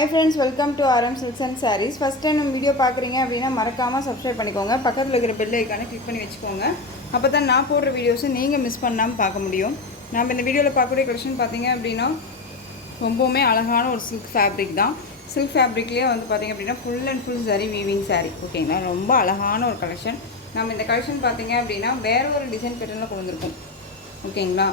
Hi friends, welcome to RM Silks and Sarees. First time நம்ம video பார்க்குறீங்க அப்படின்னா மறக்காமல் சப்ஸ்கிரைப் பண்ணிக்கோங்க. பக்கத்தில் இருக்கிற பெல் ஐக்கானை கிளிக் பண்ணி வச்சுக்கோங்க. அப்போ தான் நான் போடுற வீடியோஸை நீங்கள் மிஸ் பண்ணாமல் பார்க்க முடியும். நம்ம இந்த வீடியோவில் பார்க்கக்கூடிய கலெக்ஷன் பார்த்தீங்க அப்படின்னா ரொம்பவுமே அழகான ஒரு சில்க் ஃபேப்ரிக் தான். சில்க் ஃபேப்ரிக்லேயே வந்து பார்த்திங்க அப்படின்னா ஃபுல் அண்ட் ஃபுல் சரி வீவிங் சாரீ. ஓகேங்களா, ரொம்ப அழகான ஒரு கலெக்ஷன். நம்ம இந்த கலெக்ஷன் பார்த்தீங்க அப்படின்னா வேறு ஒரு டிசைன் பேட்டர்னில் கொண்டு வந்திருக்கோம். ஓகேங்களா,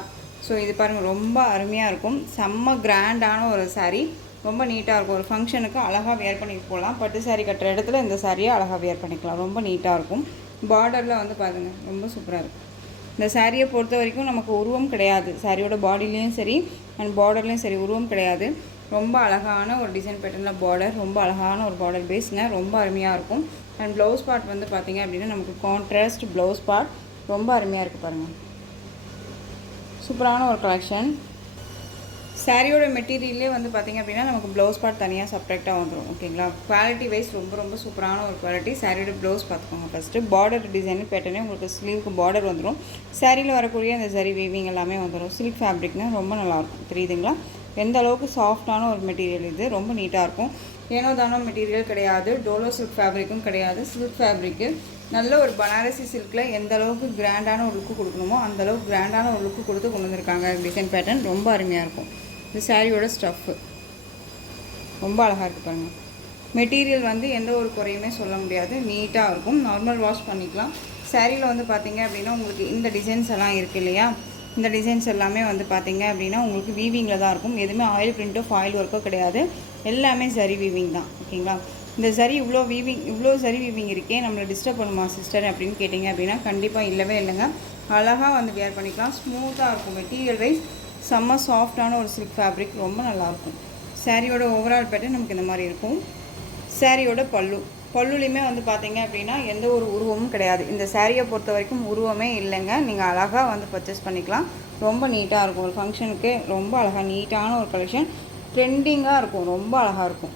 ஸோ இது பாருங்கள், ரொம்ப அருமையாக இருக்கும். செம்ம கிராண்டான ஒரு சாரீ, ரொம்ப நீட்டாக இருக்கும். ஒரு ஃபங்க்ஷனுக்கு அழகாக வேர் பண்ணிட்டு போகலாம். பட்டு சாரீ கட்டுற இடத்துல இந்த சாரியை அழகாக வேர் பண்ணிக்கலாம். ரொம்ப நீட்டாக இருக்கும். பார்டரில் வந்து பாருங்கள், ரொம்ப சூப்பராக இருக்கும். இந்த சாரியை பொறுத்த வரைக்கும் நமக்கு உருவம் கிடையாது. சாரியோட பாடிலையும் சரி அண்ட் பார்டர்லேயும் சரி உருவம் கிடையாது. ரொம்ப அழகான ஒரு டிசைன் பேட்டர்னில் பார்டர், ரொம்ப அழகான ஒரு பார்டர் பேஸுங்க, ரொம்ப அருமையாக இருக்கும். அண்ட் ப்ளவுஸ் பார்ட் வந்து பார்த்திங்க அப்படின்னா நமக்கு கான்ட்ராஸ்ட் ப்ளவுஸ் பார்ட் ரொம்ப அருமையாக இருக்குது பாருங்கள். சூப்பரான ஒரு கலெக்ஷன். சாரியோட மெட்டீரியல்லே வந்து பார்த்திங்க அப்படின்னா நமக்கு ப்ளவுஸ் பார்ட் தனியாக செப்பரேட்டாக வந்துடும். ஓகேங்களா, குவாலிட்டி வைஸ் ரொம்ப சூப்பரான ஒரு குவாலிட்டி. சாரியோட ப்ளவுஸ் பார்த்துக்கோங்க. ஃபஸ்ட்டு பார்டர் டிசைன் பேட்டர்னே உங்களுக்கு ஸ்லீவுக்கு பார்டர் வந்துடும். சாரியில் வரக்கூடிய அந்த சரி வீவிங் எல்லாமே வந்துடும். சில்க் ஃபேப்ரிக்னா ரொம்ப நல்லாயிருக்கும். தெரியுதுங்களா, எந்த அளவுக்கு சாஃப்டான ஒரு மெட்டீரியல். இது ரொம்ப நீட்டாக இருக்கும். ஏனோ தானோ மெட்டீரியல் கிடையாது. டோலோ சில்க் ஃபேப்ரிக்கும் கிடையாது. சில்க் ஃபேப்ரிக்கு நல்ல ஒரு பனாரசி சில்கில் எந்த அளவுக்கு கிராண்டான ஒரு லுக்கு கொடுக்கணுமோ அந்த அளவுக்கு கிராண்டான ஒரு லுக்கு கொடுத்து கொண்டு வந்திருக்காங்க. டிசைன் பேட்டர்ன் ரொம்ப அருமையாக இருக்கும். இந்த சாரியோட ஸ்டஃப்பு ரொம்ப அழகாக இருக்குது பாருங்கள். மெட்டீரியல் வந்து எந்த ஒரு குறையுமே சொல்ல முடியாது. நீட்டாக இருக்கும். நார்மல் வாஷ் பண்ணிக்கலாம். சாரியில் வந்து பார்த்திங்க அப்படின்னா உங்களுக்கு இந்த டிசைன்ஸ் எல்லாம் இருக்குது இல்லையா, இந்த டிசைன்ஸ் எல்லாமே வந்து பார்த்திங்க அப்படின்னா உங்களுக்கு வீவிங்கில் தான் இருக்கும். எதுவுமே ஆயில் பிரிண்ட்டோ ஃபாயில் ஒர்க்கோ கிடையாது. எல்லாமே சரி வீவிங் தான். ஓகேங்களா, இந்த சரி இவ்வளோ சரி வீவிங் இருக்கே, நம்மளை டிஸ்டர்ப் பண்ணுமா சிஸ்டர் அப்படின்னு கேட்டிங்க அப்படின்னா கண்டிப்பாக இல்லவே இல்லைங்க. அழகாக வந்து வேர் பண்ணிக்கலாம். ஸ்மூத்தாக இருக்கும். மெட்டீரியல் வைஸ் செம்ம சாஃப்டான ஒரு சில்க் ஃபேப்ரிக், ரொம்ப நல்லாயிருக்கும். சாரியோட ஓவரால் பேட்டர்ன் நமக்கு இந்த மாதிரி இருக்கும். சாரியோட பல்லுலேயுமே வந்து பார்த்திங்க அப்படின்னா எந்த ஒரு உருவமும் கிடையாது. இந்த சாரியை பொறுத்த வரைக்கும் உருவமே இல்லைங்க. நீங்கள் அழகாக வந்து பர்ச்சேஸ் பண்ணிக்கலாம். ரொம்ப நீட்டாக இருக்கும். ஒரு ஃபங்க்ஷனுக்கு ரொம்ப அழகாக நீட்டான ஒரு கலெக்ஷன். ட்ரெண்டிங்காக இருக்கும். ரொம்ப அழகாக இருக்கும்.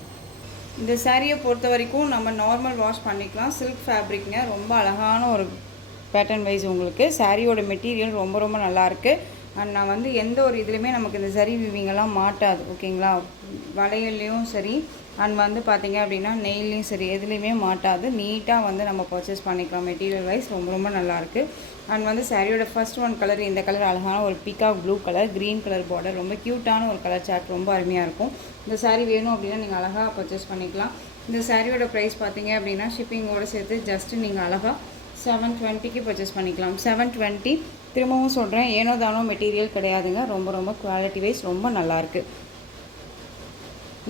இந்த சாரியை பொறுத்த வரைக்கும் நம்ம நார்மல் வாஷ் பண்ணிக்கலாம். சில்க் ஃபேப்ரிக்ங்க, ரொம்ப அழகான ஒரு பேட்டர்ன் வைஸ். உங்களுக்கு சாரியோட மெட்டீரியல் ரொம்ப நல்லாயிருக்கு. அண்ட் நான் வந்து எந்த ஒரு இதுலேயுமே நமக்கு இந்த சரி வீவிங்கெல்லாம் மாட்டாது. ஓகேங்களா, வளையல்லையும் சரி அண்ட் வந்து பார்த்திங்க அப்படின்னா நெயிலையும் சரி எதுலேயுமே மாட்டாது. நீட்டாக வந்து நம்ம பர்ச்சேஸ் பண்ணிக்கலாம். மெட்டீரியல் வைஸ் ரொம்ப நல்லாயிருக்கு. அண்ட் வந்து சாரியோட ஃபர்ஸ்ட் ஒன் கலர், இந்த கலர் அழகான ஒரு peacock blue colour, green colour border, ரொம்ப க்யூட்டான ஒரு கலர் சார்ட், ரொம்ப அருமையாக இருக்கும். இந்த சாரீ வேணும் அப்படின்னா நீங்கள் அழகாக பர்ச்சேஸ் பண்ணிக்கலாம். இந்த சாரியோட ப்ரைஸ் பார்த்திங்க அப்படின்னா ஷிப்பிங்கோடு சேர்த்து ஜஸ்ட்டு நீங்கள் அழகாக 720க்கு பர்ச்சேஸ் பண்ணிக்கலாம். 720. திரும்பவும் சொல்கிறேன், ஏனோ தானோ மெட்டீரியல் கிடையாதுங்க. ரொம்ப குவாலிட்டி வைஸ் ரொம்ப நல்லாயிருக்கு.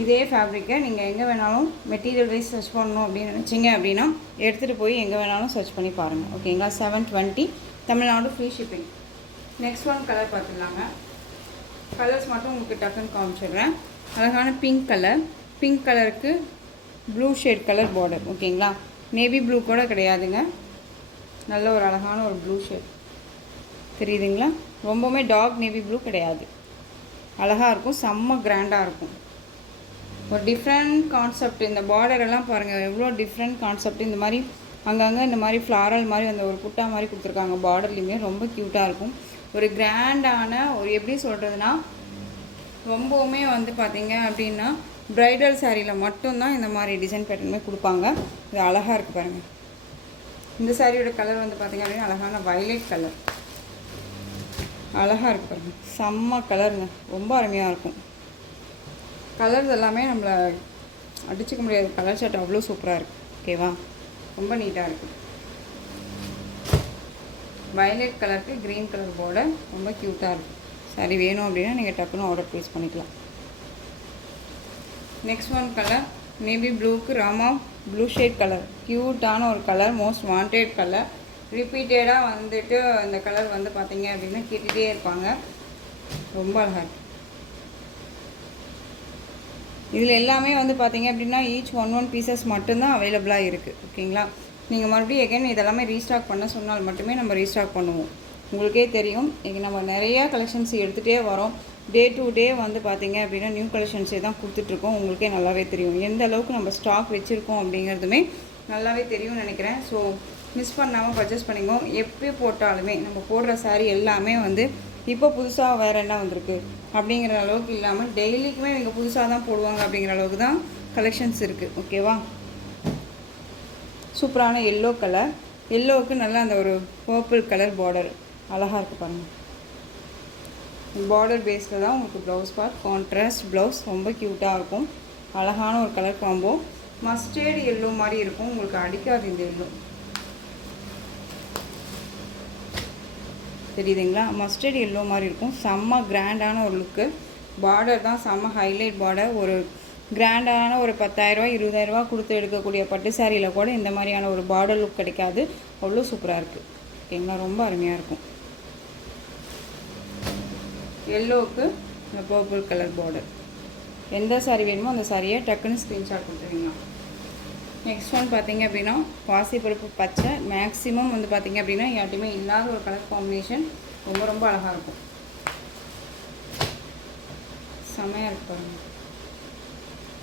இதே ஃபேப்ரிக்கை நீங்கள் எங்கே வேணாலும் மெட்டீரியல் வைஸ் சர்ச் பண்ணணும் அப்படின்னு நினச்சிங்க அப்படின்னா எடுத்துகிட்டு போய் எங்கே வேணாலும் சர்ச் பண்ணி பாருங்கள். ஓகேங்களா, 720 Tamil Nadu free shipping. Next one colour பார்த்துடலாங்க. கலர்ஸ் மட்டும் உங்களுக்கு டக்குன்னு காமிச்சிடுறேன். அழகான பிங்க் கலர், பிங்க் கலருக்கு ப்ளூ ஷேட் கலர் பார்டர். ஓகேங்களா, நேவி ப்ளூ கூட கிடையாதுங்க. நல்ல ஒரு அழகான ஒரு ப்ளூ ஷேட் தெரியுதுங்களா. ரொம்பவுமே டார்க் நேவி ப்ளூ கிடையாது. அழகாக இருக்கும். செம்ம கிராண்டாக இருக்கும். ஒரு டிஃப்ரெண்ட் கான்செப்ட். இந்த பார்டரெல்லாம் பாருங்கள், எவ்வளோ டிஃப்ரெண்ட் கான்செப்ட். இந்த மாதிரி அங்கங்கே இந்த மாதிரி ஃப்ளாரல் மாதிரி அந்த ஒரு புட்டா மாதிரி கொடுத்துருக்காங்க. பார்டர்லேயுமே ரொம்ப க்யூட்டாக இருக்கும். ஒரு கிராண்டான ஒரு எப்படி சொல்கிறதுனா ரொம்பவுமே வந்து பார்த்திங்க அப்படின்னா ப்ரைடல் சாரியில் மட்டும்தான் இந்த மாதிரி டிசைன் பேட்டர்னுமே கொடுப்பாங்க. இது அழகாக இருக்குது பாருங்கள். இந்த சாரியோட கலர் வந்து பார்த்திங்க அப்படின்னா அழகான வயலட் கலர், அழகாக இருக்குது பாருங்கள். செம்ம கலருங்க, ரொம்ப அருமையாக இருக்கும். கலர்ஸ் எல்லாமே நம்மளை அடிச்சுக்க முடியாது. கலர் ஷர்ட் அவ்வளோ சூப்பராக இருக்குது. ஓகேவா, ரொம்ப நீட்டாக இருக்குது. வயலட் கலருக்கு க்ரீன் கலர் பார்டர், ரொம்ப க்யூட்டாக இருக்குது. சரி வேணும் அப்படின்னா நீங்கள் டக்குன்னு ஆர்டர் ப்ளேஸ் பண்ணிக்கலாம். நெக்ஸ்ட் ஒன் கலர் நேவி ப்ளூக்கு ராமா ப்ளூ ஷேட் கலர், க்யூட்டான ஒரு கலர், மோஸ்ட் வாண்டட் கலர். ரிப்பீட்டடாக வந்துட்டு இந்த கலர் வந்து பார்த்திங்க அப்படின்னா கேட்டுகிட்டே இருப்பாங்க. ரொம்ப அழகாக இருக்குது. இதில் எல்லாமே வந்து பார்த்திங்க அப்படின்னா ஈச் ஒன் பீசஸ் மட்டும்தான் அவைலபிளாக இருக்குது. ஓகேங்களா, நீங்கள் மறுபடியும் எகைன் இதெல்லாமே ரீஸ்டாக் பண்ண சொன்னால் மட்டுமே நம்ம ரீஸ்டாக் பண்ணுவோம். உங்களுக்கே தெரியும், இங்கே நம்ம நிறையா கலெக்ஷன்ஸ் எடுத்துகிட்டே வரோம். டே டு டே வந்து பார்த்திங்க அப்படின்னா நியூ கலெக்ஷன்ஸே தான் கொடுத்துட்ருக்கோம். உங்களுக்கே நல்லாவே தெரியும் எந்த அளவுக்கு நம்ம ஸ்டாக் வச்சுருக்கோம் அப்படிங்கிறதுமே நல்லாவே தெரியும்னு நினைக்கிறேன். ஸோ மிஸ் பண்ணாமல் பர்ச்சேஸ் பண்ணிக்கோங்க. எப்போ போட்டாலுமே நம்ம போடுற சாரீ எல்லாமே வந்து இப்போ புதுசாக வேறு என்ன வந்திருக்கு அப்படிங்கிற அளவுக்கு இல்லாமல் டெய்லிக்குமே இவங்க புதுசாக தான் போடுவாங்க அப்படிங்கிற அளவுக்கு தான் கலெக்ஷன்ஸ் இருக்குது. ஓகேவா? சூப்பரான எல்லோ கலர், எல்லோவுக்கு நல்லா அந்த ஒரு பர்பிள் கலர் பார்டர் அழகாக இருக்குது பாருங்கள். பார்டர் பேஸில் தான் உங்களுக்கு ப்ளவுஸ் பார்ட், கான்ட்ராஸ்ட் ப்ளவுஸ் ரொம்ப க்யூட்டாக இருக்கும். அழகான ஒரு கலர் காம்போ. மஸ்டர்டு எல்லோ மாதிரி இருக்கும், உங்களுக்கு அடிக்காது இந்த எல்லோ. தெரியுதுங்களா? மஸ்டர்டு எல்லோ மாதிரி இருக்கும், செம்ம கிராண்டான ஒரு லுக்கு. பார்டர் தான் செம்ம ஹைலைட் பார்டர். ஒரு கிராண்டான ஒரு 10,000 20,000 கொடுத்து எடுக்கக்கூடிய பட்டு சாரியில் கூட இந்த மாதிரியான ஒரு பார்டர் லுக் கிடைக்காது. அவ்வளோ சூப்பராக இருக்குது. ஓகேங்களா? ரொம்ப அருமையாக இருக்கும். எல்லோவுக்கு இந்த பர்பிள் கலர் பார்டர். எந்த சாரீ வேணுமோ அந்த சாரியை டக்குன்னு ஸ்க்ரீன்ஷாட் கொடுத்துருவீங்க. நெக்ஸ்ட் ஒன் பார்த்திங்க அப்படின்னா பாசிப்பருப்பு பச்சை. மேக்ஸிமம் வந்து பார்த்திங்க அப்படின்னா யார்ட்டுமே இல்லாத ஒரு கலர் காம்பினேஷன். ரொம்ப ரொம்ப அழகாக இருக்கும். செமையாக இருக்கு பாருங்க.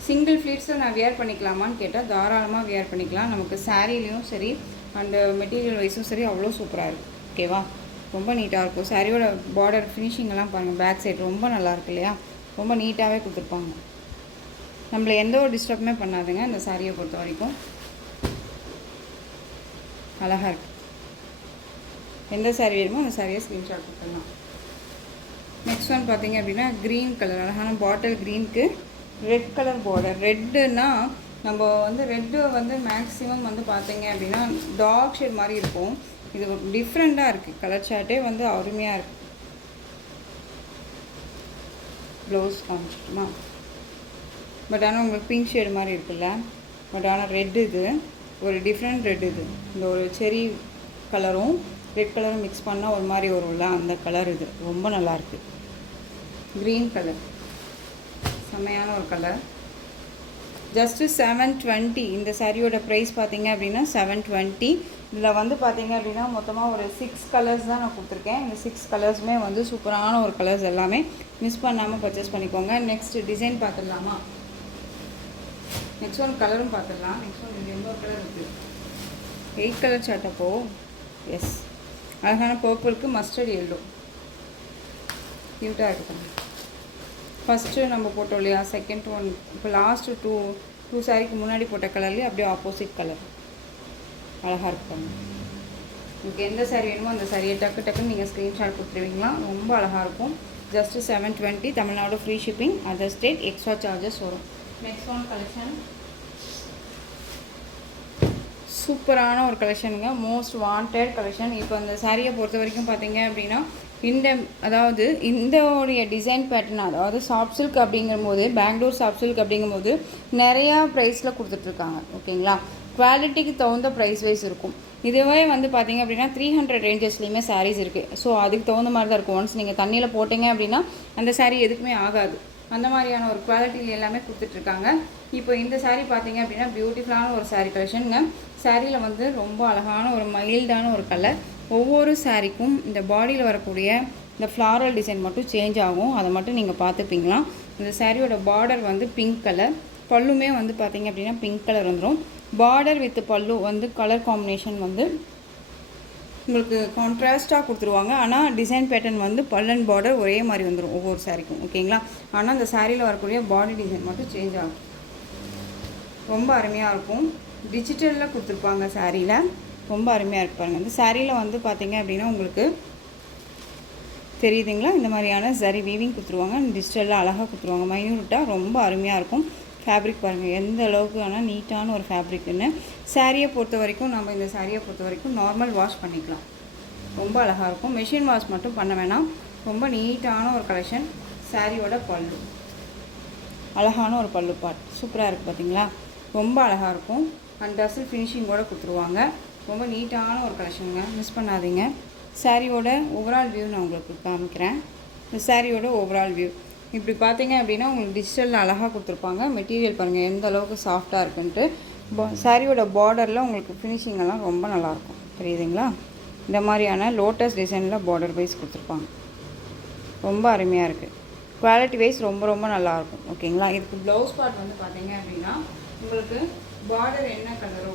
சிங்கிள் ஃப்ளீட்ஸில் நான் வியர் பண்ணிக்கலாமான்னு கேட்டால் தாராளமாக வியர் பண்ணிக்கலாம். நமக்கு சாரீலையும் சரி அண்ட் மெட்டீரியல் வைஸும் சரி அவ்வளோ சூப்பராக இருக்குது. ஓகேவா? ரொம்ப நீட்டாக இருக்கும். சாரியோட பார்டர் ஃபினிஷிங்கெல்லாம் பாருங்கள். பேக் சைடு ரொம்ப நல்லாயிருக்கு இல்லையா? ரொம்ப நீட்டாகவே கொடுத்துருப்பாங்க. நம்மளை எந்த ஒரு டிஸ்டர்புமே பண்ணாதுங்க இந்த சாரியை பொறுத்த வரைக்கும். அழகாக இருக்குது. எந்த சாரீ வேணுமோ அந்த சாரியை ஸ்க்ரீன்ஷாட் கொடுத்துடலாம். நெக்ஸ்ட் ஒன் பார்த்திங்க அப்படின்னா க்ரீன் கலர், அழகான பாட்டில் க்ரீனுக்கு ரெட் கலர் பார்டர். ரெட்டுன்னா நம்ம வந்து ரெட்டு வந்து மேக்ஸிமம் வந்து பார்த்திங்க அப்படின்னா டார்க் ஷேட் மாதிரி இருக்கும். இது டிஃப்ரெண்ட்டாக இருக்குது. கலர் சார்ட்டே வந்து அருமையாக இருக்குது. ப்ளவுஸ் காமிச்சிட்டுமா? பட் ஆனால் உங்களுக்கு பிங்க் ஷேடு மாதிரி இருக்குல்ல. பட் ஆனால் ரெட்டு, இது ஒரு டிஃப்ரெண்ட் ரெட். இது இந்த ஒரு செரி கலரும் ரெட் கலரும் மிக்ஸ் பண்ணால் ஒரு மாதிரி வரும்ல, அந்த கலர். இது ரொம்ப நல்லாயிருக்கு. க்ரீன் கலர் செம்மையான ஒரு கலர். ஜஸ்ட்டு 720. இந்த சாரியோட ப்ரைஸ் பார்த்திங்க அப்படின்னா 720. இதில் வந்து பார்த்திங்க அப்படின்னா மொத்தமாக ஒரு 6 கலர்ஸ் தான் நான் கொடுத்துருக்கேன். இந்த 6 கலர்ஸுமே வந்து சூப்பரான ஒரு கலர்ஸ். எல்லாமே மிஸ் பண்ணாமல் பர்ச்சேஸ் பண்ணிக்கோங்க. நெக்ஸ்ட் டிசைன் பார்த்துடலாமா? நெக்ஸ்ட் ஒன் கலரும் பார்த்துடலாம். நெக்ஸ்ட் ஒன் இது எவ்வளோ கலர் இருக்குது? 8 கலர் சார்ட். அப்போது எஸ், அழகான பர்பிளுக்கு மஸ்டர்ட் எல்லோ க்யூட்டாக இருக்குது. ஃபஸ்ட்டு நம்ம போட்டோம் இல்லையா, செகண்ட் ஒன் இப்போ லாஸ்ட்டு டூ சாரிக்கு முன்னாடி போட்ட கலர்லேயே அப்படியே ஆப்போசிட் கலர் அழகாக இருப்பாங்க. உங்களுக்கு எந்த சாரீ வேணுமோ அந்த சாரியை டக்குன்னு நீங்கள் ஸ்க்ரீன்ஷாட் கொடுத்துருவீங்களா? ரொம்ப அழகாக இருக்கும். Just 720. Tamil Nadu free shipping. Other state extra charges வரும். நெக்ஸ்ட் ஒன் கலெக்ஷன் சூப்பரான ஒரு கலெக்ஷனுங்க. Most wanted collection. இப்போ அந்த சாரியை பொறுத்த வரைக்கும் பார்த்தீங்க அப்படின்னா அதாவது இந்தோடைய டிசைன் பேட்டர்ன், அதாவது சாஃப்ட் சில்க் அப்படிங்கும்போது, பெங்களூர் சாஃப்ட் சில்க் அப்படிங்கும்போது நிறையா ப்ரைஸில் கொடுத்துட்ருக்காங்க. ஓகேங்களா? குவாலிட்டிக்கு தகுந்த ப்ரைஸ் வைஸ் இருக்கும். இதுவே வந்து பார்த்திங்க அப்படின்னா 300 ரேஞ்சஸ்லேயுமே சாரீஸ் இருக்குது. ஸோ அதுக்கு தகுந்த மாதிரி தான் இருக்கும். ஒன்ஸ் நீங்கள் தண்ணியில் போட்டிங்க அப்படின்னா அந்த சாரீ எதுக்குமே ஆகாது. அந்த மாதிரியான ஒரு குவாலிட்டியில் எல்லாமே கொடுத்துட்ருக்காங்க. இப்போ இந்த சாரீ பார்த்திங்க அப்படின்னா பியூட்டிஃபுல்லான ஒரு சாரீ கலெக்ஷனுங்க. சாரியில் வந்து ரொம்ப அழகான ஒரு மைல்டான ஒரு கலர். ஒவ்வொரு சாரீக்கும் இந்த பாடியில் வரக்கூடிய இந்த ஃப்ளாரல் டிசைன் மட்டும் சேஞ்ச் ஆகும். அதை மட்டும் நீங்கள் பார்த்துப்பீங்களா. இந்த சாரியோட பார்டர் வந்து பிங்க் கலர், பல்லுமே வந்து பார்த்திங்க அப்படின்னா பிங்க் கலர் வந்துடும். பார்டர் வித் பல்லு வந்து கலர் காம்பினேஷன் வந்து உங்களுக்கு கான்ட்ராஸ்ட்டாக கொடுத்துருவாங்க. ஆனால் டிசைன் பேட்டர்ன் வந்து பல்லன் பார்டர் ஒரே மாதிரி வந்துடும் ஒவ்வொரு சாரிக்கும். ஓகேங்களா? ஆனால் அந்த சாரியில் வரக்கூடிய பாடி டிசைன் மட்டும் சேஞ்ச் ஆகும். ரொம்ப அருமையாக இருக்கும். டிஜிட்டலில் கொடுத்துருப்பாங்க சாரியில். ரொம்ப அருமையாக இருப்பாங்க. இந்த சாரியில் வந்து பார்த்திங்க அப்படின்னா உங்களுக்கு தெரியுதுங்களா, இந்த மாதிரியான சரி வீவிங் கொடுத்துருவாங்க. டிஜிட்டலில் அழகாக கொடுத்துருவாங்க. மைன்யூட்டாக ரொம்ப அருமையாக இருக்கும். ஃபேப்ரிக் பாருங்கள் எந்த அளவுக்கு ஆனால் நீட்டான ஒரு ஃபேப்ரிக்குன்னு. சாரியை பொறுத்த வரைக்கும் நம்ம இந்த சாரியை பொறுத்த வரைக்கும் நார்மல் வாஷ் பண்ணிக்கலாம். ரொம்ப அழகாக இருக்கும். மெஷின் வாஷ் மட்டும் பண்ண வேணாம். ரொம்ப நீட்டான ஒரு கலெக்ஷன். சாரியோட பல்லு அழகான ஒரு பல்லு பார்ட் சூப்பராக இருக்குது பார்த்தீங்களா. ரொம்ப அழகாக இருக்கும். அண்ட் டசில் ஃபினிஷிங்கோடு கொடுத்துருவாங்க. ரொம்ப நீட்டான ஒரு கலெக்ஷனுங்க, மிஸ் பண்ணாதீங்க. சாரியோட ஓவரால் வியூ நான் உங்களுக்கு காமிக்கிறேன். இந்த சாரியோட ஓவரால் வியூ இப்படி பார்த்தீங்க அப்படின்னா உங்களுக்கு டிஜிட்டலில் அழகாக கொடுத்துருப்பாங்க. மெட்டீரியல் பாருங்கள் எந்த அளவுக்கு சாஃப்டாக இருக்குன்ட்டு. சாரியோட பார்டரில் உங்களுக்கு ஃபினிஷிங்கெல்லாம் ரொம்ப நல்லாயிருக்கும். தெரியுதுங்களா? இந்த மாதிரியான லோட்டஸ் டிசைனில் பார்டர் வைஸ் கொடுத்துருப்பாங்க. ரொம்ப அருமையாக இருக்குது. குவாலிட்டி வைஸ் ரொம்ப ரொம்ப நல்லாயிருக்கும். ஓகேங்களா? இதுக்கு ப்ளவுஸ் பார்ட் வந்து பார்த்தீங்க அப்படின்னா உங்களுக்கு பார்டர் என்ன கலரோ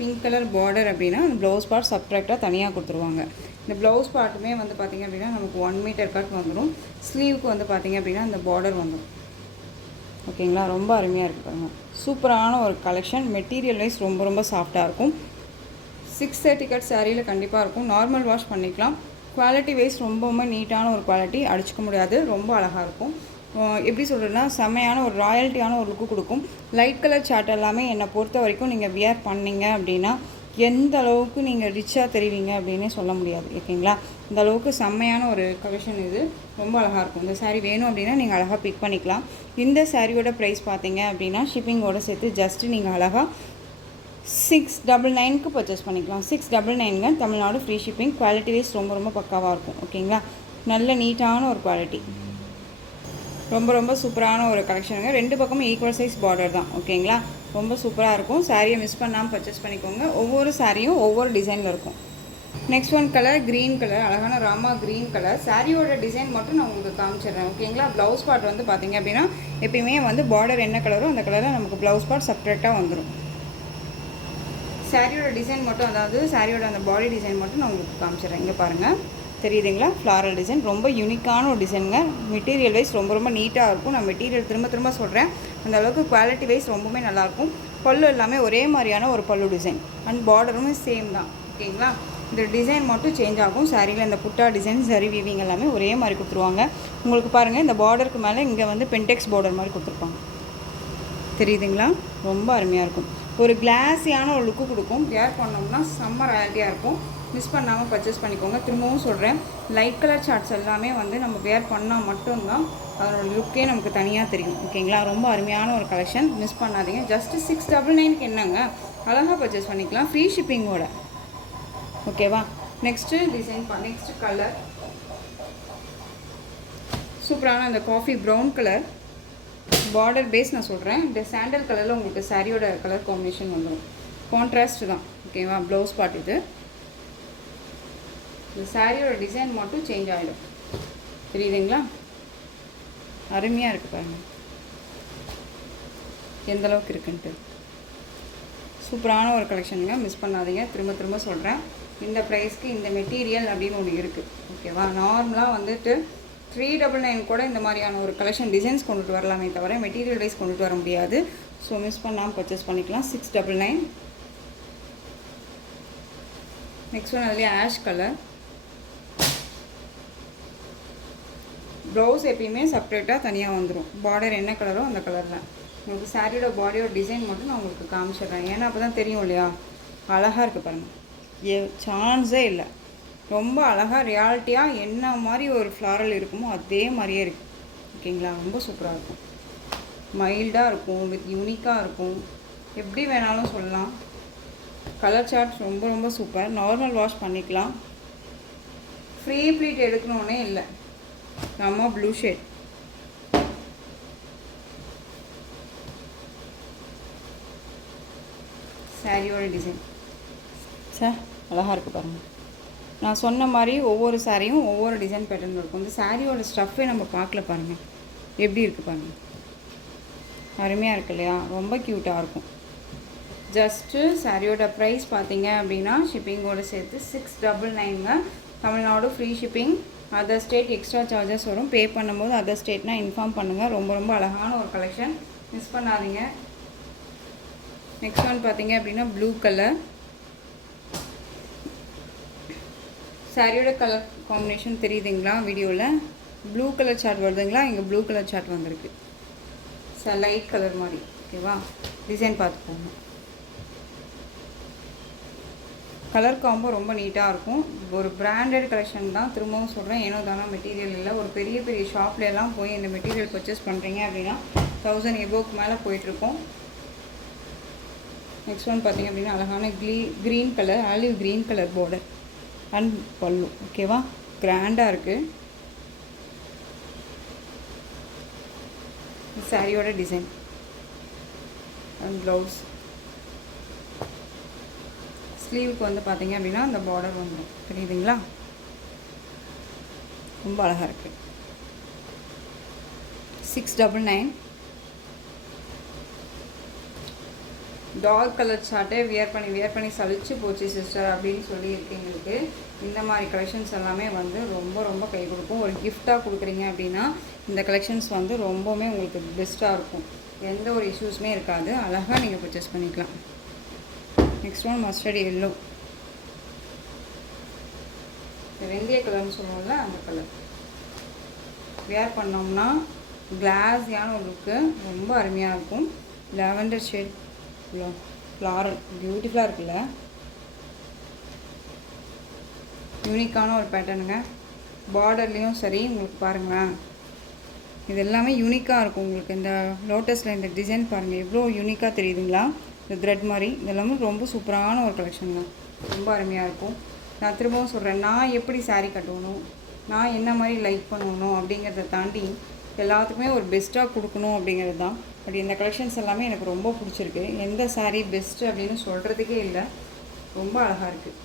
பிங்க் கலர் பார்டர் அப்படின்னா அந்த ப்ளவுஸ் பார்ட் சப்ட்ராக்டாக தனியாக கொடுத்துருவாங்க. இந்த ப்ளவுஸ் பார்ட்டுமே வந்து பார்த்திங்க அப்படின்னா நமக்கு 1 மீட்டர் கட் வந்துடும். ஸ்லீவுக்கு வந்து பார்த்திங்க அப்படின்னா அந்த பார்டர் வந்துடும். ஓகேங்களா, ரொம்ப அருமையாக இருக்குது பாருங்கள். சூப்பரான ஒரு கலெக்ஷன். மெட்டீரியல் வைஸ் ரொம்ப ரொம்ப சாஃப்டாக இருக்கும். 630 கட் சாரியில் கண்டிப்பாக இருக்கும். நார்மல் வாஷ் பண்ணிக்கலாம். குவாலிட்டி வைஸ் ரொம்பவுமே நீட்டான ஒரு குவாலிட்டி, அடிச்சிக்க முடியாது, ரொம்ப அழகாக இருக்கும். எப்படி சொல்கிறதுனா செம்மையான ஒரு ராயல்ட்டியான ஒரு லுக்கு கொடுக்கும். லைட் கலர் சார்ட் எல்லாமே என்னை பொறுத்த வரைக்கும் நீங்கள் வியர் பண்ணிங்க அப்படின்னா எந்த அளவுக்கு நீங்கள் ரிச்சாக தெரிவிங்க அப்படின்னே சொல்ல முடியாது. ஓகேங்களா, இந்த அளவுக்கு செம்மையான ஒரு கலெக்ஷன் இது, ரொம்ப அழகாக இருக்கும். இந்த சாரீ வேணும் அப்படின்னா நீங்கள் அழகாக பிக் பண்ணிக்கலாம். இந்த சாரியோட ப்ரைஸ் பார்த்தீங்க அப்படின்னா ஷிப்பிங்கோடு சேர்த்து ஜஸ்ட்டு நீங்கள் அழகாக 699க்கு பர்ச்சேஸ் பண்ணிக்கலாம். 699ங்க, Tamil Nadu free shipping. Quality wise ரொம்ப ரொம்ப பக்காவாக இருக்கும். ஓகேங்களா, நல்ல நீட்டான ஒரு குவாலிட்டி, ரொம்ப ரொம்ப சூப்பரான ஒரு கலெக்ஷனுங்க. 2 பக்கமும் ஈக்குவல் சைஸ் பார்டர் தான். ஓகேங்களா, ரொம்ப சூப்பராக இருக்கும். சாரியை மிஸ் பண்ணாமல் பர்ச்சேஸ் பண்ணிக்கோங்க. ஒவ்வொரு சாரியும் ஒவ்வொரு டிசைனில் இருக்கும். Next one colour green colour, அழகான ராமா க்ரீன் கலர். சாரியோட டிசைன் மட்டும் நான் உங்களுக்கு காமிச்சிடுறேன். ஓகேங்களா, ப்ளவுஸ் பார்ட் வந்து பார்த்திங்க அப்படின்னா எப்பயுமே வந்து பார்டர் என்ன கலரோ அந்த கலரில் நமக்கு ப்ளவுஸ் பார்ட் செப்பரேட்டாக வந்துடும். சாரியோட டிசைன் மட்டும், அதாவது சாரியோட அந்த பாடி டிசைன் மட்டும் நான் உங்களுக்கு காமிச்சிடுறேன். இங்கே பாருங்கள், தெரியுதுங்களா, ஃப்ளாரல் டிசைன், ரொம்ப யூனிக்கான ஒரு டிசைனுங்க. மெட்டீரியல் வைஸ் ரொம்ப ரொம்ப நீட்டாக இருக்கும். நான் மெட்டீரியல் திரும்ப சொல்கிறேன், அந்த அளவுக்கு குவாலிட்டி வைஸ் ரொம்பவே நல்லாயிருக்கும். பல்லு எல்லாமே ஒரே மாதிரியான ஒரு பல்லு டிசைன் அண்ட் பார்டருமே சேம் தான். ஓகேங்களா, இந்த டிசைன் மட்டும் சேஞ்ச் ஆகும். சாரியில் இந்த புட்டா டிசைன், சரி வீவிங் எல்லாமே ஒரே மாதிரி கொடுத்துருவாங்க. உங்களுக்கு பாருங்கள், இந்த பார்டருக்கு மேலே இங்கே வந்து பென்டெக்ஸ் பார்டர் மாதிரி கொடுத்துருப்பாங்க. தெரியுதுங்களா, ரொம்ப அருமையாக இருக்கும். ஒரு கிளாஸியான ஒரு லுக்கு கொடுக்கும். வேர் பண்ணோம்னா செம்ம ராயல்ட்டியாக இருக்கும். மிஸ் பண்ணாமல் பர்ச்சேஸ் பண்ணிக்கோங்க. திரும்பவும் சொல்கிறேன், லைட் கலர் சார்ட்ஸ் எல்லாமே வந்து நம்ம வேர் பண்ணால் மட்டும்தான் அதோட லுக்கே நமக்கு தனியாக தெரியும். ஓகேங்களா, ரொம்ப அருமையான ஒரு கலெக்ஷன், மிஸ் பண்ணாதீங்க. ஜஸ்ட்டு 699க்கு என்னங்க, அழகாக பர்ச்சேஸ் பண்ணிக்கலாம், ஃப்ரீ ஷிப்பிங்கோட. ஓகேவா, நெக்ஸ்ட்டு டிசைன், நெக்ஸ்ட்டு கலர் சூப்பரான அந்த coffee brown colour border base நான் சொல்கிறேன். இந்த சாண்டல் கலரில் உங்களுக்கு சாரியோட கலர் காம்பினேஷன் வந்துடும். கான்ட்ராஸ்ட் தான். ஓகேவா, ப்ளவுஸ் பார்ட் இது. இந்த சாரியோட டிசைன் மட்டும் சேஞ்ச் ஆகிடும். தெரியுதுங்களா, அருமையாக இருக்குது பாருங்கள் எந்த அளவுக்கு இருக்குன்ட்டு. சூப்பரான ஒரு கலெக்ஷனுங்க, மிஸ் பண்ணாதீங்க. திரும்ப சொல்கிறேன், இந்த ப்ரைஸ்க்கு இந்த மெட்டீரியல் அப்படின்னு ஒன்று இருக்குது. ஓகேவா, நார்மலாக வந்துட்டு 399 கூட இந்த மாதிரியான ஒரு கலெக்ஷன் டிசைன்ஸ் கொண்டுட்டு வரலாமே தவிர மெட்டீரியல் வைஸ் கொண்டுட்டு வர முடியாது. ஸோ மிஸ் பண்ணாமல் பர்ச்சேஸ் பண்ணிக்கலாம். 699. நெக்ஸ்ட் ஒன் அதுலேயே ஆஷ் கலர். ப்ளவுஸ் எப்பயுமே செப்ரேட்டாக தனியாக வந்துடும். பார்டர் என்ன கலரோ அந்த கலரில். உங்களுக்கு சாரியோட பாடியோட டிசைன் மட்டும் நான் உங்களுக்கு காமிச்சிடுறேன். ஏன்னா அப்போ தான் தெரியும் இல்லையா, அழகாக இருக்குது பாருங்கள், சான்ஸே இல்லை. ரொம்ப அழகாக ரியாலிட்டியாக என்ன மாதிரி ஒரு ஃப்ளாரல் இருக்குமோ அதே மாதிரியே இருக்குது. ஓகேங்களா, ரொம்ப சூப்பராக இருக்கும். மைல்டாக இருக்கும், வித் யூனிக்காக இருக்கும், எப்படி வேணாலும் சொல்லலாம். கலர் சார்ட் ரொம்ப ரொம்ப சூப்பர். நார்மல் வாஷ் பண்ணிக்கலாம். ஃப்ரீ ப்ளீட் எடுக்கணுன்னே இல்லை. நம்ம ப்ளூ ஷேட், சாரியோட டிசைன் அழகாக இருக்குது பாருங்கள். நான் சொன்ன மாதிரி ஒவ்வொரு சாரியும் ஒவ்வொரு டிசைன் பேட்டர்ன் இருக்கும். இந்த சாரியோட ஸ்டஃப்பே நம்ம பார்க்கல பாருங்கள், எப்படி இருக்குது பாருங்கள், அருமையாக இருக்கு இல்லையா, ரொம்ப க்யூட்டாக இருக்கும். ஜஸ்ட்டு சாரியோட ப்ரைஸ் பார்த்தீங்க அப்படின்னா ஷிப்பிங்கோடு சேர்த்து 699ங்க. Tamil Nadu free shipping. Other state extra charges வரும். பே பண்ணும்போது அதர் ஸ்டேட்னால் இன்ஃபார்ம் பண்ணுங்கள். ரொம்ப ரொம்ப அழகான ஒரு கலெக்ஷன், மிஸ் பண்ணாதீங்க. நெக்ஸ்ட் ஒன் பார்த்தீங்க அப்படின்னா ப்ளூ கலர். சாரியோட கலர் காம்பினேஷன் தெரியுதுங்களா வீடியோவில்? ப்ளூ கலர் சார்ட் வருதுங்களா? இங்கே ப்ளூ கலர் சார்ட் வந்திருக்கு. லைட் கலர் மாதிரி. ஓகேவா, டிசைன் பார்த்துக்கோங்க. கலர் காம்போ ரொம்ப நீட்டாக இருக்கும். ஒரு பிராண்டட் கலெக்ஷன் தான். திரும்பவும் சொல்கிறேன், ஏனோ தானோ மெட்டீரியல் இல்லை. ஒரு பெரிய பெரிய ஷாப்லலாம் போய் இந்த மெட்டீரியல் பர்ச்சேஸ் பண்ணுறீங்க அப்படின்னா 1000 எபோக்கு மேலே போயிட்டுருக்கோம். நெக்ஸ்ட் ஒன் பார்த்திங்க அப்படின்னா அழகான green colour, olive green colour border and பல்லு. ஓகேவா, கிராண்டாக இருக்குது. சாரியோட டிசைன் அண்ட் ப்ளவுஸ். ஸ்லீவுக்கு வந்து பார்த்தீங்க அப்படின்னா அந்த பார்டர் வந்துடும். தெரியுதுங்களா, ரொம்ப அழகாக இருக்குது. 699. டார்க் கலர் சார்ட்டே வியர் பண்ணி சலிச்சு போச்சு சிஸ்டர் அப்படின்னு சொல்லியிருக்கீங்களுக்கு இந்த மாதிரி கலெக்ஷன்ஸ் எல்லாமே வந்து ரொம்ப ரொம்ப கை கொடுக்கும். ஒரு கிஃப்டாக கொடுக்குறீங்க அப்படின்னா இந்த கலெக்ஷன்ஸ் வந்து ரொம்பவுமே உங்களுக்கு பெஸ்ட்டாக இருக்கும். எந்த ஒரு இஷ்யூஸுமே இருக்காது. அழகாக நீங்கள் பர்ச்சேஸ் பண்ணிக்கலாம். நெக்ஸ்ட் ஒன் மஸ்டர்ட் எல்லோ, வெந்தய கலர்னு சொல்லுவோம்ல அந்த கலர். வேர் பண்ணோம்னா கிளாஸியான ஒரு லுக்கு ரொம்ப அருமையாக இருக்கும். லாவெண்டர் ஷேட் ஃப்ளாரல் பியூட்டிஃபுல்லாக இருக்குல்ல, யூனிக்கான ஒரு பேட்டர்னுங்க. பார்டர்லேயும் சரி உங்களுக்கு பாருங்களேன், இது எல்லாமே யூனிக்காக இருக்கும். உங்களுக்கு இந்த லோட்டஸில் இந்த டிசைன் பாருங்கள் எவ்வளோ யூனிக்காக தெரியுதுங்களா, இந்த த்ரெட் மாதிரி. இதெல்லாமே ரொம்ப சூப்பரான ஒரு கலெக்ஷன் தான், ரொம்ப அருமையாக இருக்கும். நான் திரும்பவும் சொல்கிறேன், நான் எப்படி சாரீ கட்டணும், நான் என்ன மாதிரி லைக் பண்ணணும் அப்படிங்கிறத தாண்டி எல்லாத்துக்குமே ஒரு பெஸ்ட்டாக கொடுக்கணும் அப்படிங்கிறது தான். பட் இந்த கலெக்ஷன்ஸ் எல்லாமே எனக்கு ரொம்ப பிடிச்சிருக்கு. எந்த சாரீ பெஸ்ட்டு அப்படின்னு சொல்கிறதுக்கே இல்லை, ரொம்ப அழகாக இருக்குது.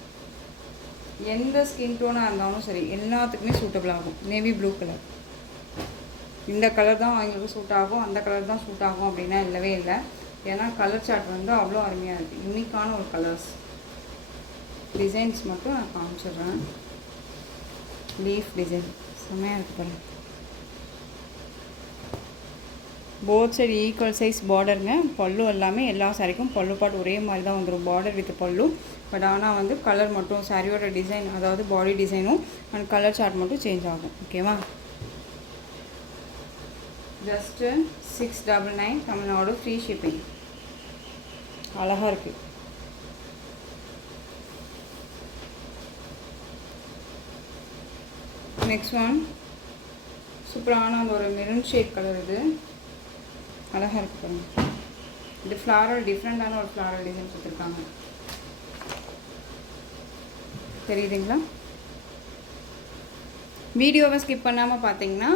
எந்த ஸ்கின் டோனாக இருந்தாலும் சரி எல்லாத்துக்குமே சூட்டபிள் ஆகும். நேவி ப்ளூ கலர், இந்த கலர் தான் அவங்களுக்கு சூட் ஆகும், அந்த கலர் தான் சூட் ஆகும் அப்படின்னா இல்லவே இல்லை. ஏன்னா கலர் சார்ட் வந்து அவ்வளோ அருமையாக இருக்குது. யூனிக்கான ஒரு கலர்ஸ். டிசைன்ஸ் மட்டும் நான் காமிச்சிடுறேன். லீஃப் டிசைன் செம்மையாக இருக்குது பாருங்கள். போத் சைடு ஈக்குவல் சைஸ் பார்டருங்க. பல்லு எல்லாமே எல்லா சாரிக்கும் பல்லு பாட் ஒரே மாதிரி தான் வந்துடும், பார்டர் வித் பல்லு. பட் ஆனால் வந்து கலர் மட்டும் சாரியோட டிசைன், அதாவது பாடி டிசைனும் அண்ட் கலர் சார்ட் மட்டும் சேஞ்ச் ஆகும். ஓகேவா? Just 699 Tamil Nadu, free shipping. அழகாக இருக்குது. நெக்ஸ்ட் ஒன் சூப்பரான அந்த ஒரு மெரூன் ஷேட் கலர். இது அழகாக இருக்குது பாருங்கள். இது ஃப்ளாரல், டிஃப்ரெண்ட்டான ஒரு ஃப்ளாரல் டிசைன் கொடுத்துருக்காங்க. தெரியுதுங்களா? வீடியோவை ஸ்கிப் பண்ணாமல் பார்த்தீங்கன்னா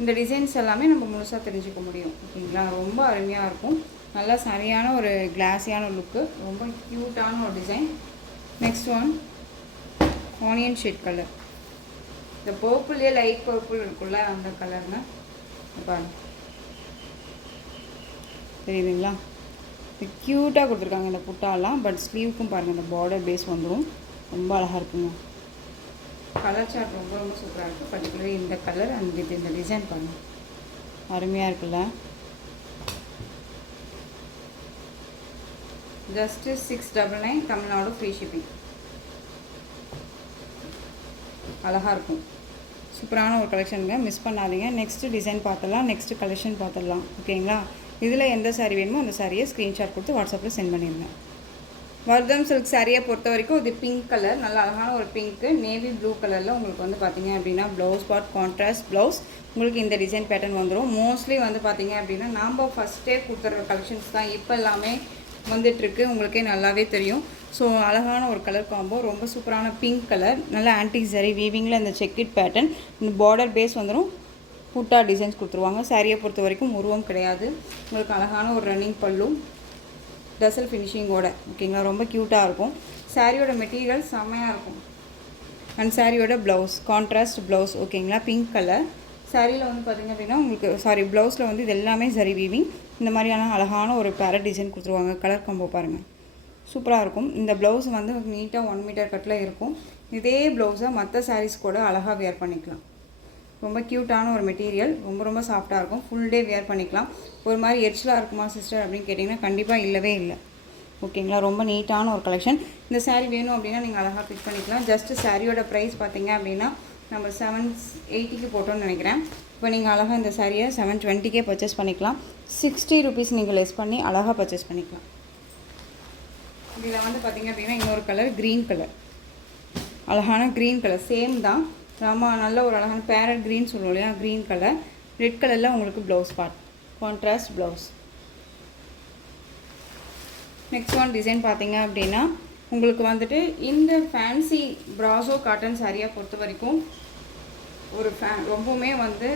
இந்த டிசைன்ஸ் எல்லாமே நம்ம முழுசாக தெரிஞ்சுக்க முடியும். ஓகேங்களா? ரொம்ப அருமையாக இருக்கும். நல்லா சரியான ஒரு கிளாஸியான லுக்கு, ரொம்ப க்யூட்டான ஒரு design. Next one onion shade colour. இந்த பர்பிள்லேயே லைட் பர்பிள் இருக்குல்ல அந்த கலருங்க பாருங்க. தெரியுதுங்களா? இது க்யூட்டாக கொடுத்துருக்காங்க இந்த புட்டாலாம். பட் ஸ்லீவுக்கும் பாருங்கள் இந்த பார்டர் பேஸ் வந்துடும், ரொம்ப அழகாக இருக்குங்க. கலர் சார்ட் ரொம்ப ரொம்ப சூப்பராக இருக்குது. பர்டிகுலரி இந்த கலர் அண்ட் இந்த டிசைன் பாருங்கள், அருமையாக இருக்குல்ல. Just 699 Tamil Nadu, free shipping. அழகாக இருக்கும். சூப்பரான ஒரு கலெக்ஷனுங்க, மிஸ் பண்ணாதீங்க. நெக்ஸ்ட்டு டிசைன் பார்த்துடலாம், நெக்ஸ்ட்டு கலெக்ஷன் பார்த்துடலாம். ஓகேங்களா? இதில் எந்த சாரீ வேணுமோ அந்த சாரியை ஸ்க்ரீன்ஷாட் கொடுத்து வாட்ஸ்அப்பில் சென்ட் பண்ணிடுங்க. வர்தம் சில்க் சாரியை பொறுத்த வரைக்கும் இது பிங்க் கலர், நல்ல அழகான ஒரு பிங்க்கு. நேவி ப்ளூ கலரில் உங்களுக்கு வந்து பார்த்திங்க அப்படின்னா ப்ளவுஸ் பார்ட் கான்ட்ராஸ்ட் ப்ளவுஸ். உங்களுக்கு இந்த டிசைன் பேட்டர்ன் வந்துடும். மோஸ்ட்லி வந்து பார்த்திங்க அப்படின்னா நாம் ஃபஸ்ட்டே கொடுத்துற கலெக்ஷன்ஸ் தான் இப்போ எல்லாமே வந்துட்டுருக்கு, உங்களுக்கே நல்லாவே தெரியும். ஸோ அழகான ஒரு கலர் காம்போ, ரொம்ப சூப்பரான பிங்க் கலர், நல்ல ஆன்டிக் சரி வீவிங்கில் இந்த செக்கிட் பேட்டர்ன். இந்த பார்டர் பேஸ் வந்துடும், புட்டா டிசைன்ஸ் கொடுத்துருவாங்க. சாரியை பொறுத்த வரைக்கும் உருவம் கிடையாது. உங்களுக்கு அழகான ஒரு ரன்னிங் பல்லு, டசல் ஃபினிஷிங்கோட. ஓகேங்களா? ரொம்ப க்யூட்டாக இருக்கும். சாரியோட மெட்டீரியல் செம்மையாக இருக்கும். அண்ட் சாரியோட ப்ளவுஸ் கான்ட்ராஸ்ட் ப்ளவுஸ். ஓகேங்களா? Pink colour. சாரியில் வந்து பார்த்திங்க அப்படின்னா உங்களுக்கு ப்ளவுஸில் வந்து இது எல்லாமே சரி வீவிங். இந்த மாதிரியான அழகான ஒரு பேரட் டிசைன் கொடுத்துருவாங்க. கலர் காம்போ பாருங்கள், சூப்பராக இருக்கும். இந்த ப்ளவுஸ் வந்து நீட்டாக 1 மீட்டர் கட்டில் இருக்கும். இதே ப்ளவுஸை மற்ற சாரீஸ் கூட அழகாக வேர் பண்ணிக்கலாம். ரொம்ப க்யூட்டான ஒரு மெட்டீரியல், ரொம்ப ரொம்ப சாஃப்டாக இருக்கும். ஃபுல் டே வேர் பண்ணிக்கலாம். ஒரு மாதிரி எரிச்சலாக இருக்குமா சிஸ்டர் அப்படின்னு கேட்டிங்கன்னா கண்டிப்பாக இல்லவே இல்லை. ஓகேங்களா? ரொம்ப நீட்டான ஒரு கலெக்ஷன். இந்த சாரீ வேணும் அப்படின்னா நீங்கள் அழகாக பிக் பண்ணிக்கலாம். ஜஸ்ட்டு சாரியோட ப்ரைஸ் பார்த்திங்க அப்படின்னா நம்ம 780க்கு போட்டோன்னு நினைக்கிறேன். இப்போ நீங்கள் அழகாக இந்த சாரியை 720க்கே பர்ச்சேஸ் பண்ணிக்கலாம். 60 ருபீஸ் நீங்கள் லெஸ் பண்ணி அழகாக பர்ச்சேஸ் பண்ணிக்கலாம். இதில் வந்து பார்த்திங்க அப்படின்னா இன்னொரு கலர் க்ரீன் கலர், அழகான க்ரீன் கலர் சேம் தான். ரொம்ப நல்ல ஒரு அழகான பேரட் க்ரீன் சொல்லுவோம் இல்லையா, க்ரீன் கலர். ரெட் கலரில் உங்களுக்கு blouse part contrast blouse. Next one design பார்த்திங்க அப்படின்னா உங்களுக்கு வந்துட்டு இந்த ஃபேன்சி ப்ராசோ காட்டன் சாரியை பொறுத்த வரைக்கும் ஒரு ரொம்பவுமே வந்து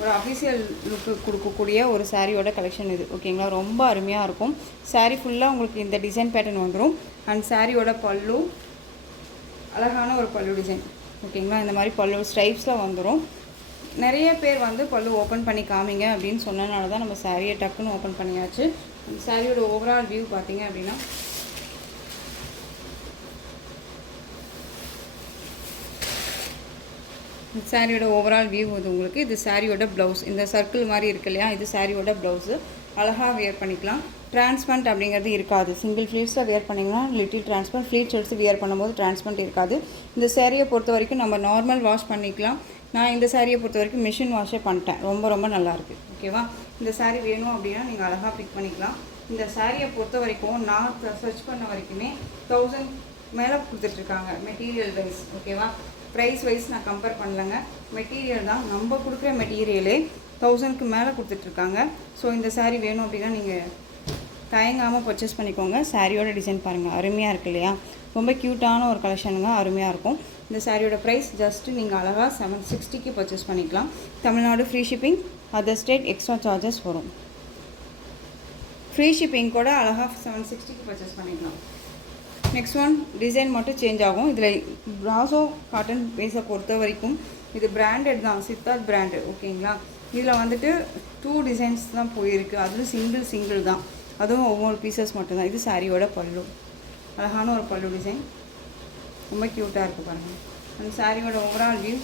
ஒரு அஃபிஷியல் லுக்கு கொடுக்கக்கூடிய ஒரு சாரியோட கலெக்ஷன் இது. ஓகேங்களா? ரொம்ப அருமையாக இருக்கும். சாரீ ஃபுல்லாக உங்களுக்கு இந்த டிசைன் பேட்டர்ன் வந்துடும். அண்ட் சாரியோட பல்லு அழகான ஒரு பல்லு டிசைன். ஓகேங்களா? இந்த மாதிரி பல்லு ஸ்ட்ரைப்ஸில் வந்துடும். நிறைய பேர் வந்து பல்லு ஓப்பன் பண்ணி காமிங்க அப்படின்னு சொன்னனால தான் நம்ம சாரியை டக்குன்னு ஓப்பன் பண்ணியாச்சு. இந்த சாரியோட ஓவரால் வியூ பார்த்தீங்க அப்படின்னா இந்த சாரியோட ஓவரால் வியூ வந்து உங்களுக்கு இது சாரியோட ப்ளவுஸ். இந்த சர்க்கிள் மாதிரி இருக்கு இல்லையா, இது சாரியோட ப்ளவுஸு. அழகாக வியர் பண்ணிக்கலாம். டிரான்ஸ்பரண்ட் அப்படிங்கிறது இருக்காது. சிங்கிள் ஃப்ளீட்ஸில் வியர் பண்ணிங்கன்னா லிட்டில் டிரான்ஸ்பரண்ட், ஃப்ளீட்ஸ் எடுத்து வியர் பண்ணும்போது டிரான்ஸ்பரண்ட் இருக்காது. இந்த சாரியை பொறுத்த வரைக்கும் நம்ம நார்மல் வாஷ் பண்ணிக்கலாம். நான் இந்த சாரியை பொறுத்த வரைக்கும் மிஷின் வாஷே பண்ணிட்டேன். ரொம்ப ரொம்ப நல்லாயிருக்கு. ஓகேவா? இந்த சாரீ வேணும் அப்படின்னா நீங்கள் அழகாக பிக் பண்ணிக்கலாம். இந்த சாரியை பொறுத்த வரைக்கும் நான் சர்ச் பண்ண வரைக்குமே 1000 மேலே கொடுத்துட்ருக்காங்க மெட்டீரியல் வைஸ். ஓகேவா? ப்ரைஸ் வைஸ் நான் கம்பேர் பண்ணலைங்க. மெட்டீரியல் தான் நம்ம கொடுக்குற மெட்டீரியலே 1000க்கு மேலே கொடுத்துட்ருக்காங்க. ஸோ இந்த சாரீ வேணும் அப்படின்னா நீங்கள் தயங்காமல் பர்ச்சேஸ் பண்ணிக்கோங்க. சாரியோட டிசைன் பாருங்கள், அருமையாக இருக்குது இல்லையா? ரொம்ப க்யூட்டான ஒரு கலெக்ஷனுங்க, அருமையாக இருக்கும். இந்த சாரியோட ப்ரைஸ் ஜஸ்ட்டு நீங்கள் அழகாக 760க்கு பர்ச்சேஸ் பண்ணிக்கலாம். Tamil Nadu free shipping, other state extra charges வரும். ஃப்ரீ ஷிப்பிங் கூட அழகாக 760க்கு பர்ச்சேஸ் பண்ணிக்கலாம். நெக்ஸ்ட் ஒன் டிசைன் மட்டும் சேஞ்ச் ஆகும். இதில் பிராசோ காட்டன் பேஸை பொறுத்த வரைக்கும் இது பிராண்டட் தான், சித்தார்த் பிராண்டு. ஓகேங்களா? இதில் வந்துட்டு 2 டிசைன்ஸ் தான் போயிருக்கு. அதுவும் சிங்கிள் தான், அதுவும் ஒவ்வொரு பீசஸ் மட்டும்தான். இது சாரியோட பல்லு, அழகான ஒரு பல்லு டிசைன், ரொம்ப க்யூட்டாக இருக்குது பாருங்கள். அந்த சாரியோட ஓவரால் வியூ.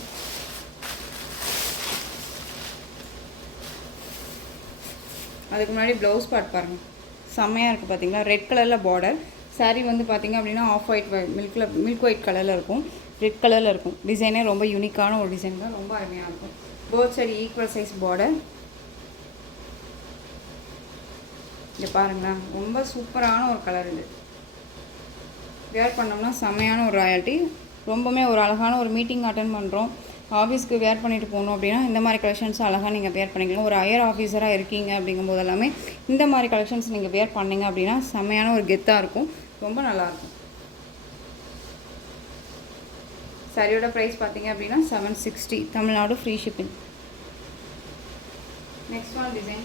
அதுக்கு முன்னாடி ப்ளவுஸ் பார்ட் பாருங்கள், செம்மையாக இருக்குது பார்த்தீங்களா? ரெட் கலரில் பார்டர். சாரீ வந்து பார்த்திங்க அப்படின்னா ஆஃப் ஒயிட் மில்க் ஒயிட் கலரில் இருக்கும், ரெட் கலரில் இருக்கும். டிசைனே ரொம்ப யூனிக்கான ஒரு டிசைன் தான், ரொம்ப அருமையாக இருக்கும். Both side equal size border. இங்கே பாருங்களேன், ரொம்ப சூப்பரான ஒரு கலர். இது வேர் பண்ணோம்னா செம்மையான ஒரு ராயல்ட்டி. ரொம்பவுமே ஒரு அழகான ஒரு மீட்டிங் அட்டன் பண்ணுறோம், ஆஃபீஸ்க்கு வேர் பண்ணிட்டு போகணும் அப்படின்னா இந்த மாதிரி கலெக்ஷன்ஸ் அழகாக நீங்கள் வேர் பண்ணிக்கலாம். ஒரு ஹையர் ஆஃபீஸராக இருக்கீங்க அப்படிங்கும்போது எல்லாமே இந்த மாதிரி கலெக்ஷன்ஸ் நீங்கள் வேர் பண்ணிங்க அப்படின்னா செம்மையான ஒரு கெத்தாக இருக்கும், ரொம்ப நல்லாயிருக்கும். சாரியோட ப்ரைஸ் பார்த்தீங்க அப்படின்னா 760, Tamil Nadu free shipping. Next one design.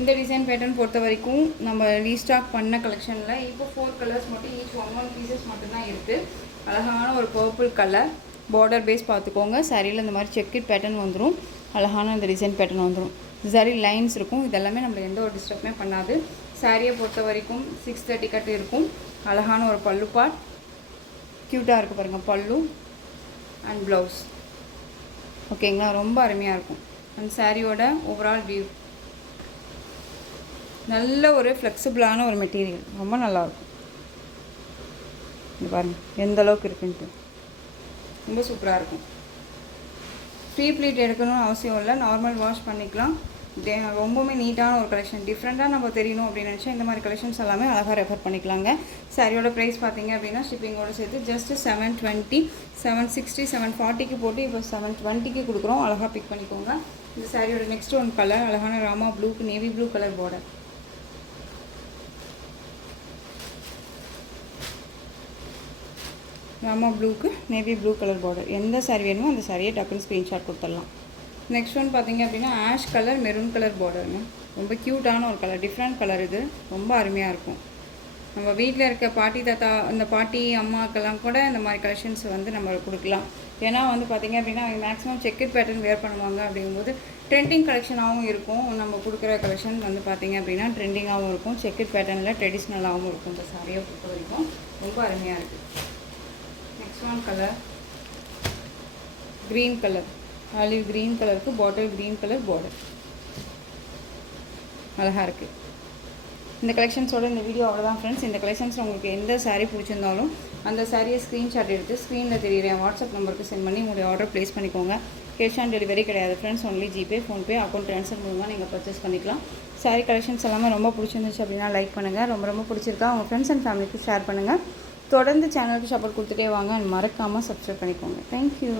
இந்த டிசைன் பேட்டர்ன் பொறுத்த வரைக்கும் நம்ம ரீஸ்டாக் பண்ண கலெக்ஷனில் இப்போ 4 கலர்ஸ் மட்டும், ஈச் 1 பீசஸ் மட்டும்தான் இருக்குது. அழகான ஒரு பர்பிள் கலர் பார்டர் பேஸ் பார்த்துக்கோங்க. சாரியில் இந்த மாதிரி செக்கிட் பேட்டர்ன் வந்துடும், அழகான இந்த டிசைன் பேட்டர்ன் வந்துடும். சாரி லைன்ஸ் இருக்கும், இதெல்லாமே நம்ம எந்த ஒரு டிஸ்டர்புமே பண்ணாது. சாரியை பொறுத்த வரைக்கும் 630 கட்டு இருக்கும். அழகான ஒரு பல்லு பார்ட், க்யூட்டாக இருக்குது பாருங்கள், பல்லு அண்ட் ப்ளவுஸ். ஓகேங்களா? ரொம்ப அருமையாக இருக்கும். அந்த சாரியோட ஓவரால் வியூ. நல்ல ஒரு ஃப்ளெக்சிபிளான ஒரு மெட்டீரியல், ரொம்ப நல்லாயிருக்கும். இது பாருங்கள் எந்த அளவுக்கு இருக்குன்ட்டு, ரொம்ப சூப்பராக இருக்கும். ஃப்ரீ ப்ளீட் எடுக்கணும்னு அவசியம் இல்லை, நார்மல் வாஷ் பண்ணிக்கலாம். ரொம்பவுமே நீட்டான ஒரு கலெக்ஷன். டிஃப்ரெண்ட்டாக நம்ம தெரியணும் அப்படின்னு நினச்சா இந்த மாதிரி கலெக்ஷன்ஸ் எல்லாமே அழகாக ரெஃபர் பண்ணிக்கலாங்க. சாரியோட ப்ரைஸ் பார்த்தீங்க அப்படின்னா ஷிப்பிங்கோடு சேர்த்து ஜஸ்ட்டு 720, 760, 740க்கு போட்டு இப்போ 720க்கு கொடுக்குறோம். அழகாக பிக் பண்ணிக்கோங்க. இந்த சாரியோட நெக்ஸ்ட் ஒன் கலர், அழகான ராமா ப்ளூக்கு navy blue colour border. Rama ப்ளூக்கு நேவி ப்ளூ கலர் பார்டர். எந்த சாரி வேணுமோ அந்த சாரியை டக்குன்னு ஸ்க்ரீன்ஷாட் கொடுத்துடலாம். நெக்ஸ்ட் ஒன் பார்த்திங்க அப்படின்னா ஆஷ் கலர் மெரூன் கலர் பார்டருங்க, ரொம்ப க்யூட்டான ஒரு கலர், டிஃப்ரெண்ட் கலர். இது ரொம்ப அருமையாக இருக்கும். நம்ம வீட்டில் இருக்க பாட்டி தாத்தா, இந்த பாட்டி அம்மாக்கெல்லாம் கூட இந்த மாதிரி கலெக்ஷன்ஸ் வந்து நம்ம கொடுக்கலாம். ஏன்னா வந்து பார்த்திங்க அப்படின்னா அவங்க மேக்ஸிமம் செக்கட் பேட்டர்ன் வேர் பண்ணுவாங்க. அப்படிங்கும்போது ட்ரெண்டிங் கலெக்ஷனாகவும் இருக்கும். நம்ம கொடுக்குற கலெக்ஷன் வந்து பார்த்திங்க அப்படின்னா ட்ரெண்டிங்காகவும் இருக்கும், செக்கட் பேட்டர்னில் ட்ரெடிஷ்னலாகவும் இருக்கும். இந்த சாரியை பொறுத்த வரைக்கும் ரொம்ப அருமையாக இருக்குது. Next one colour green colour, olive green கலருக்கு பாட்டில் க்ரீன் கலர் பார்டர், அழகாக இருக்குது. இந்த கலெக்ஷன்ஸோட இந்த வீடியோ அவ்வளோதான் ஃப்ரெண்ட்ஸ். இந்த கலெக்ஷன்ஸ் உங்களுக்கு எந்த சாரீ பிடிச்சிருந்தாலும் அந்த சாரியை ஸ்க்ரீன்ஷாட் எடுத்து ஸ்க்ரீனில் தெரியுற வாட்ஸ்அப் நம்பருக்கு சென்ட் பண்ணி உங்களுடைய ஆர்டர் ப்ளேஸ் பண்ணிக்கோங்க. கேஷ் ஆன் டெலிவரி கிடையாது friends, only GPay, PhonePe, account transfer மூலமாக நீங்கள் பர்ச்சேஸ் பண்ணிக்கலாம். சாரீ கலெக்ஷன்ஸ் எல்லாமே ரொம்ப பிடிச்சிருந்துச்சு அப்படின்னா லைக் பண்ணுங்கள். ரொம்ப ரொம்ப பிடிச்சிருக்கா உங்கள் ஃப்ரெண்ட்ஸ் அண்ட் ஃபேமிலிக்கு ஷேர் பண்ணுங்கள். தொடர்ந்து சேனலுக்கு சப்போர்ட் கொடுத்துட்டே வாங்க. மறக்காமல் சப்ஸ்கிரைப் பண்ணிக்கோங்க. தேங்க்யூ.